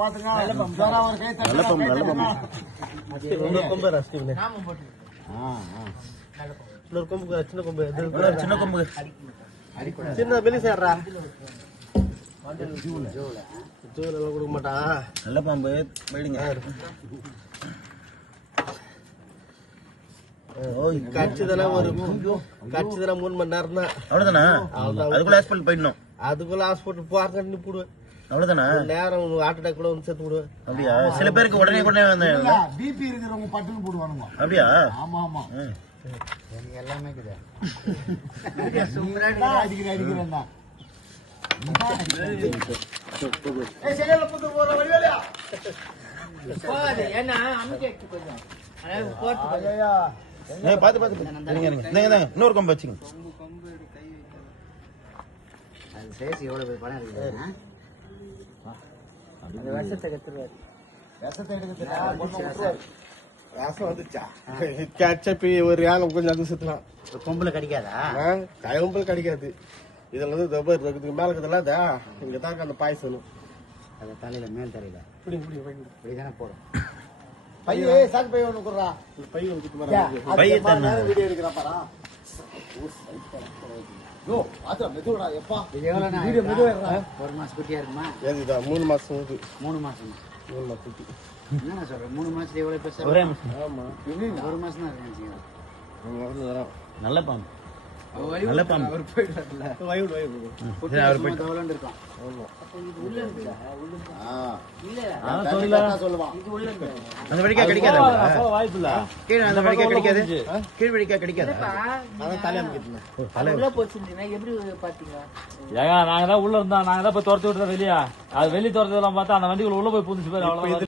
பாத்துங்க. நல்ல பாம்பு. கொம்பு ரசிக்கல. இன்னொரு கொம்பு சின்ன கொம்பு. சின்ன கொம்பு. சின்ன பெரிய சேர்றா. ஜூல கொடுக்க மாட்டான். நல்ல பாம்பு போயிடுங்க. கட்சிதெல்லாம் 3 மணி நேரம் தான். அவ்வளவுதானா? அதுக்குள்ள ஹாஸ்பிட்டல் போயிடணும். அதுக்குள்ள ஹாஸ்பிட்டல் போறதுன்னு போடுவேன். அவ்வளவுதானா? நேரம் ஹார்ட் அட்டாக் கூட வந்து சேர்த்து விடுவேன். அப்படியா? சில பேருக்கு உடனே பிபி இருக்கிறவங்க பட்டுன்னு போடுவானுங்க. அப்படியா? ஆமா எனக்கு எல்லாமே அடிக்கிறேன். இன்னொரு கொம்பு வச்சுங்க. ஒரு யானை கொஞ்சம் அது சுத்தலாம். கொம்புல கடிக்காதா? கொம்புல கடிக்காது. இதுல இருந்து மேல இருக்குதுல்ல, இங்க தான் அந்த பாய்ச்சணும். அது தலையில மேல் தலையில இப்படிதானே போடும். சாக்கு பைய ஒண்ணு குடுறா. பைய வீடியோ எடுக்கிறா பாரா. ஒரு மாசம் குட்டியா இருக்குமா? 3 மாசம். 3 மாசம். 3 மாசம் குட்டி. என்ன சொல்றேன்? 3 மாசத்துல எவ்வளவு பெருசா? ஆமா. 1 மாசம் தான் இருக்கு. நல்ல பாம்பு. நல்ல பாம்பு. அவர் போயிடுறாருல. இருக்கும். அந்த வழிக்கா கிடைக்காது. கீழே அந்த வழிக்கா கிடைக்காது. கீழ் வழிக்கா கிடைக்காது. நாங்க தான் உள்ள இருந்தா நாங்க தான் போய் துரத்தி விட்டுறோம் வெளியே. அது வெளியே துரத்ததெல்லாம் பார்த்தா அந்த வண்டிக்குள்ள உள்ள போய் புதுச்சு போய் அவ்வளவு